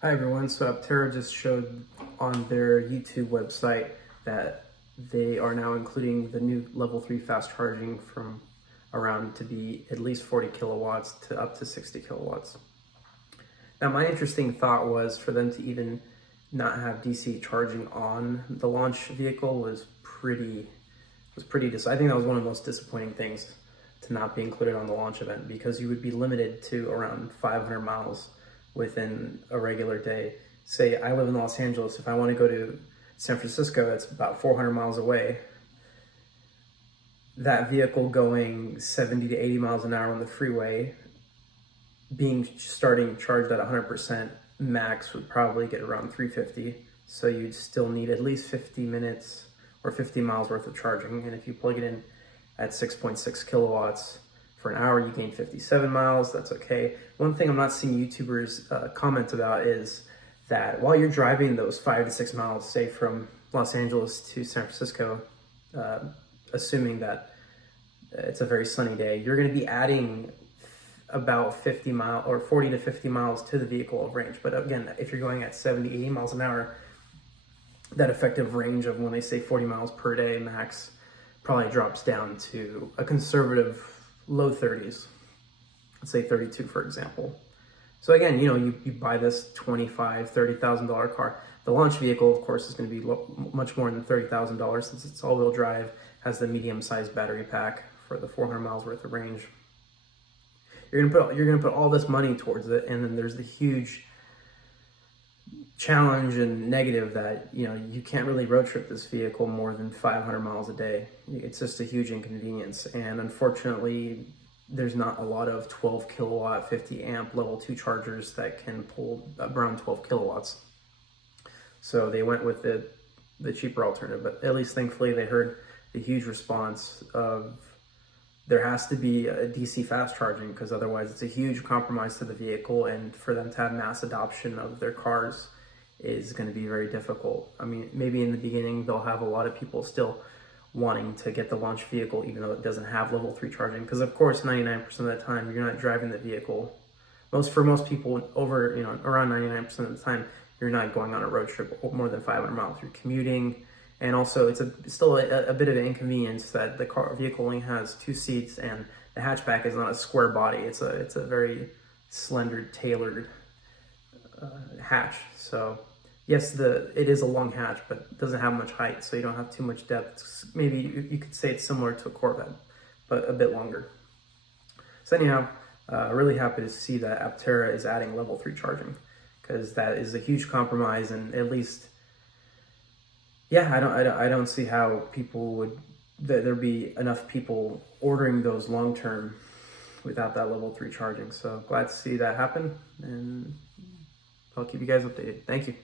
Hi everyone, so Aptera just showed on their YouTube website that they are now including the new level 3 fast charging from around to be at least 40 kilowatts to up to 60 kilowatts. Now my interesting thought was for them to even not have DC charging on the launch vehicle was pretty I think that was one of the most disappointing things to not be included on the launch event, because you would be limited to around 500 miles within a regular day. Say I live in Los Angeles, if I want to go to San Francisco, that's about 400 miles away. That vehicle going 70 to 80 miles an hour on the freeway, starting charged at 100% max, would probably get around 350. So you'd still need at least 50 minutes or 50 miles worth of charging. And if you plug it in at 6.6 kilowatts for an hour, you gain 57 miles. That's okay. One thing I'm not seeing YouTubers comment about is that while you're driving those 5 to 6 miles, say from Los Angeles to San Francisco, assuming that it's a very sunny day, you're going to be adding about 50 miles or 40 to 50 miles to the vehicle of range. But again, if you're going at 70, 80 miles an hour, that effective range of, when they say 40 miles per day max, probably drops down to a conservative low 30s. Let's say 32, for example. So again, you buy this $25,000, $30,000 car. The launch vehicle, of course, is going to be much more than $30,000 since it's all-wheel drive, has the medium-sized battery pack for the 400 miles worth of range. You're gonna put all this money towards it, and then there's the huge challenge and negative that you can't really road trip this vehicle more than 500 miles a day. It's just a huge inconvenience, and unfortunately there's not a lot of 12 kilowatt 50 amp level 2 chargers that can pull around 12 kilowatts. So they went with the cheaper alternative, but at least thankfully they heard the huge response of there has to be a DC fast charging, because otherwise it's a huge compromise to the vehicle, and for them to have mass adoption of their cars is going to be very difficult. I mean, maybe in the beginning they'll have a lot of people still wanting to get the launch vehicle even though it doesn't have level 3 charging, because of course 99% of the time you're not driving the vehicle. For most people, over around 99% of the time, you're not going on a road trip more than 500 miles. You're commuting, and also it's still a bit of an inconvenience that the vehicle only has 2 seats, and the hatchback is not a square body. It's a very slender, tailored hatch. So yes, it is a long hatch, but it doesn't have much height, so you don't have too much depth. Maybe you could say it's similar to a Corvette, but a bit longer. So anyhow, really happy to see that Aptera is adding level 3 charging, because that is a huge compromise, and at least, yeah, I don't see how there'd be enough people ordering those long term without that level 3 charging. So glad to see that happen, and I'll keep you guys updated. Thank you.